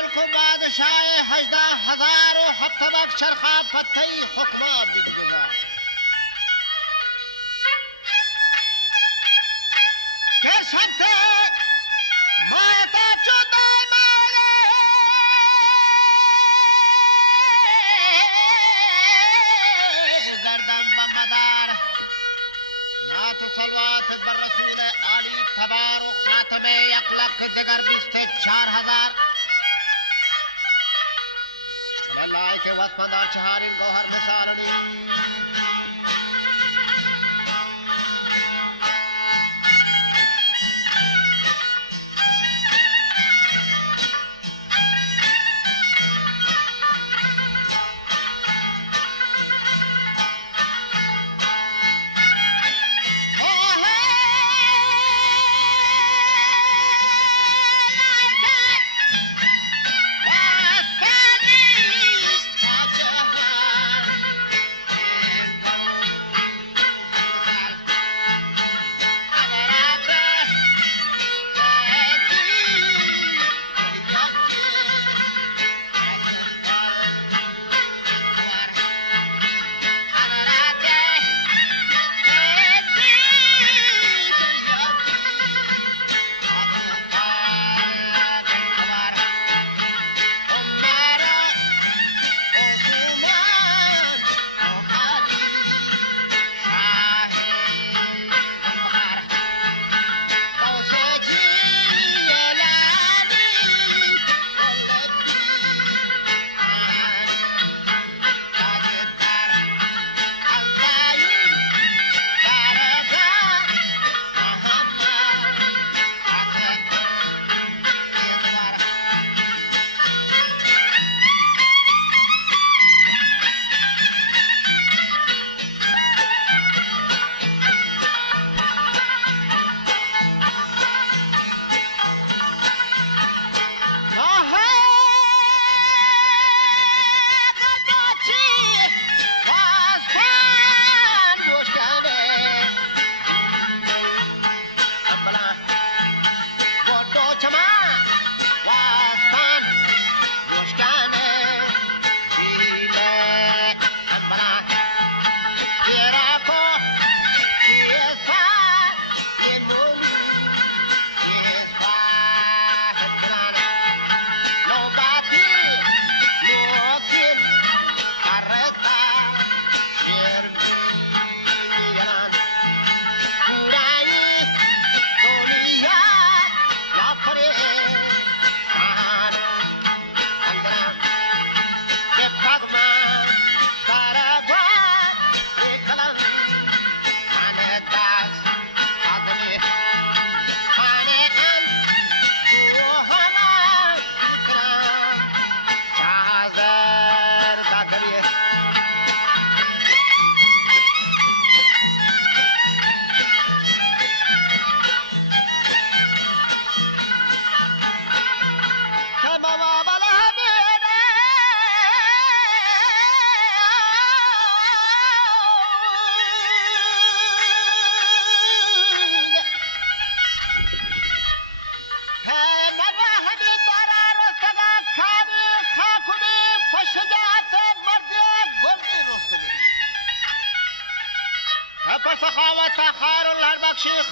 ملک و بادشاه 18,000 و هفتبک چرخا پتی حکمات گذار در شبت مایتا جدای ماله دردم بمدار نات و صلوات بر رسول علی تبار و خاتم 1 دگر 24,000 لله که وزمدار چهارین گوهر مثالنی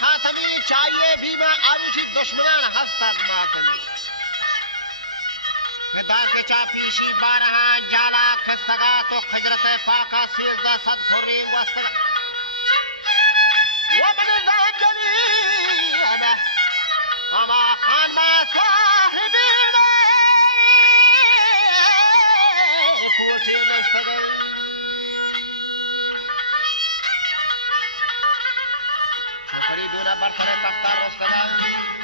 خاتمی چایه بیمه آروشی دشمنان هستند ماتمی که چا پیشی بارها جالا کستگات و خجرت پاکا 1300 خوری وستگا ومن زنجلی انا وما خان ما صاحبین کوچی نشتگل شکریدون برسر تختار رستگل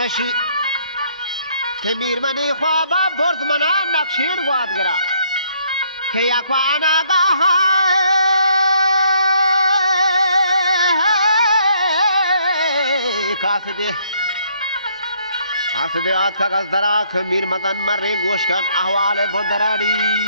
تشید که بیرمنی خوابا برد منان نقشیر واد گرا که یک وانا کاسده آت کا گزدرا که بیرمدن مره گوشکن احوال بودرانی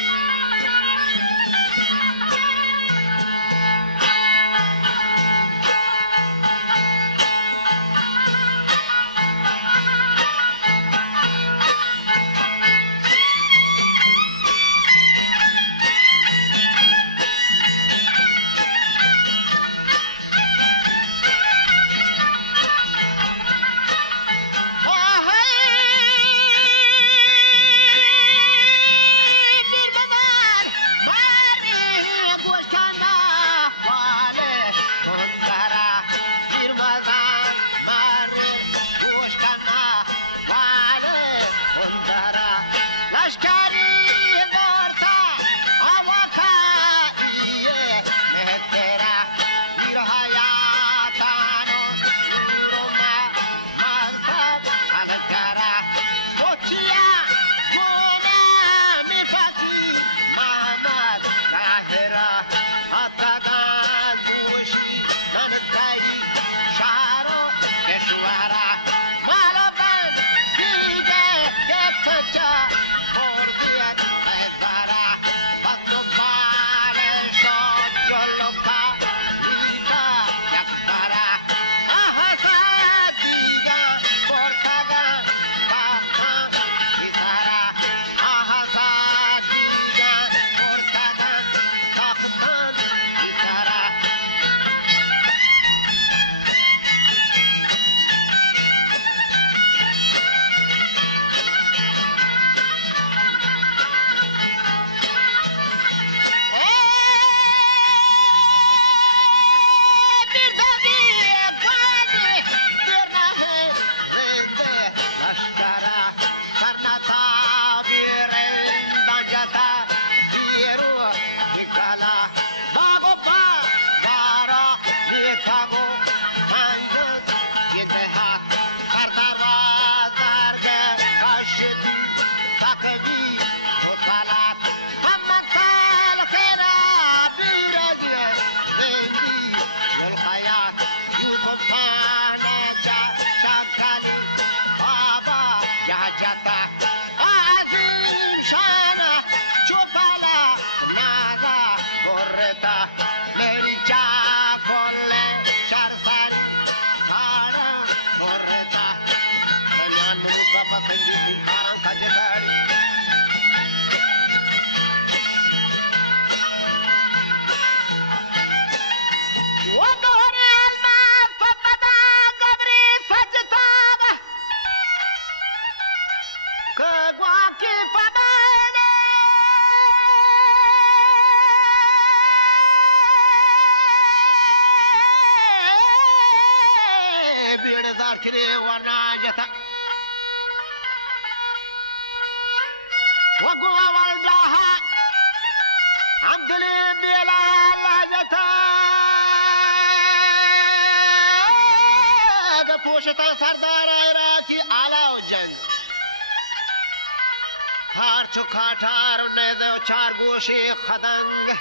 هرچو کاتار نیده و چار گوشی خدنگ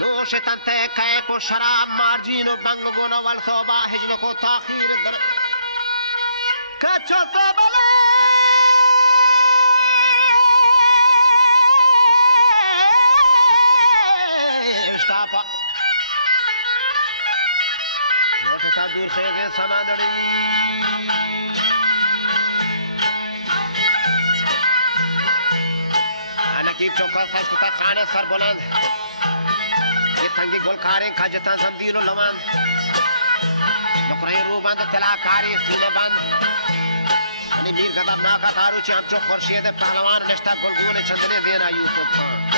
نوش تنته کیپ و شراب مارجین و بنگ گونه والصوبه هجن کو تاخیر در کچو زبله اشتابا نوش تا دور شیده سمادری نقیب چوکا سجتا خانه سر بلند یہ تنگی گلکاریں کھجتا زنبیر و لمن نقرین رو بند تلاکاری سینے بند انی بیر قدم ناکا دارو چی ہمچو خورشید پہلوان نشتا گلگون چندنے دینا یوسف خان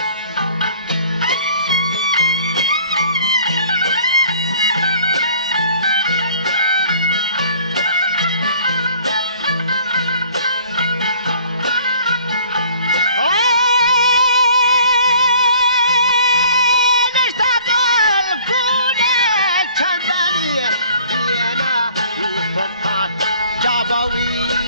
Bobby.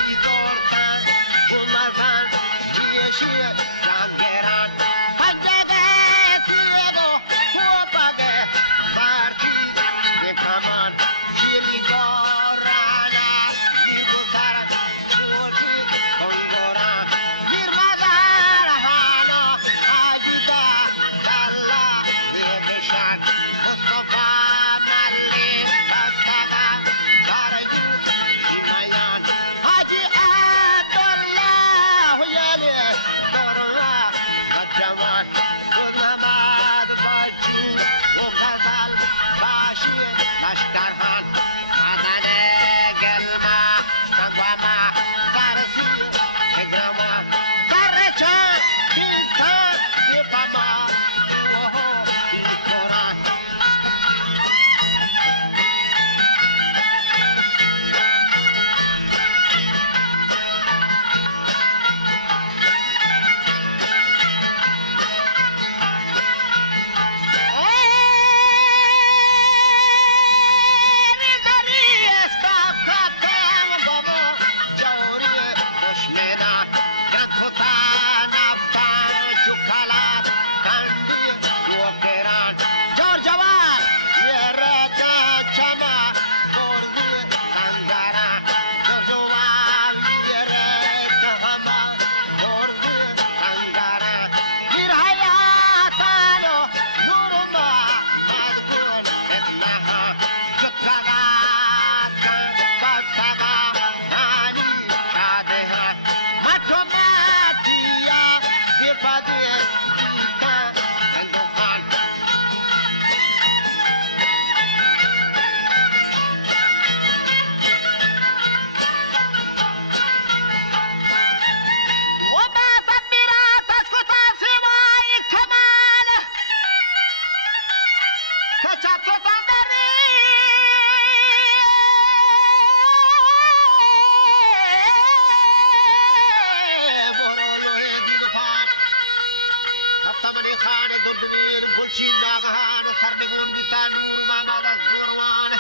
بگون بیتا نور محمد از گروان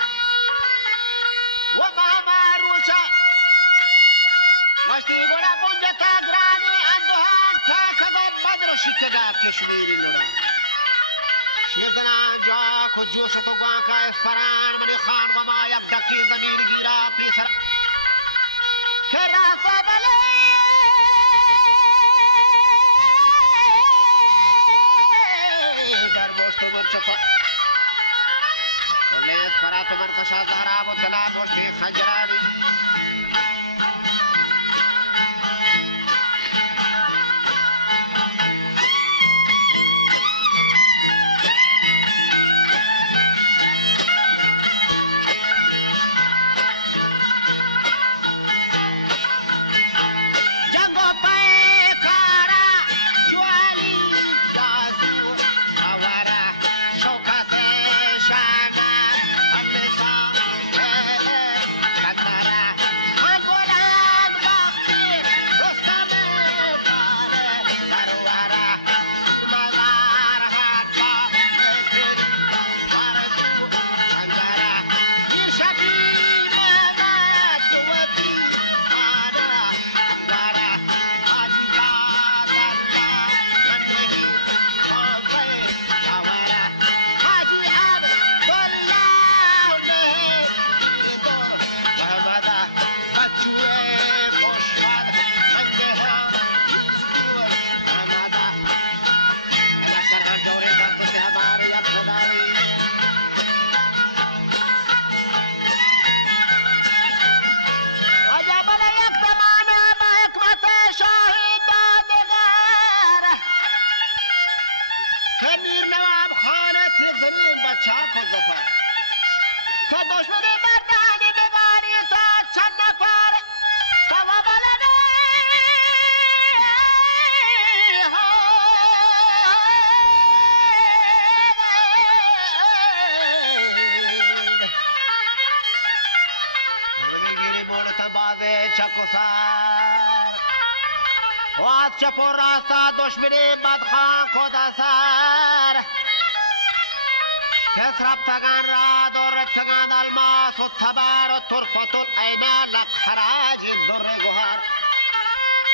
و محمد روچا وشتی گونا بونجا تاگرانی اندوهان تاکدان بدر شکدار کشمیری نونا شیردنا جا کجوش تو گوانکا اسفران منی خان و ما یک دکی زمین گیرا پیسر که رازا بله در گوشت مرچپا لیت برا تو مرکشا زهرا و دلا گوشتی خنجرانی چپو راستا دشمنی بدخان کد اثر کس ربطگان را دورتگان الماس و تبار و طرفت العینا لک حراج در گوهر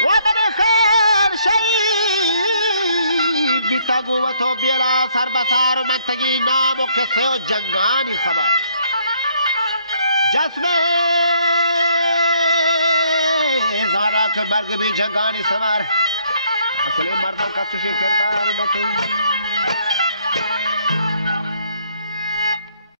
وطن خیر شهید بیتا قوت و بیرا سر بسار و منتگی نام و قصه و جنگانی خبر جسمه زارا که برگ بی جنگانی سمر اصلی مردم کا سوشی کردار بکنی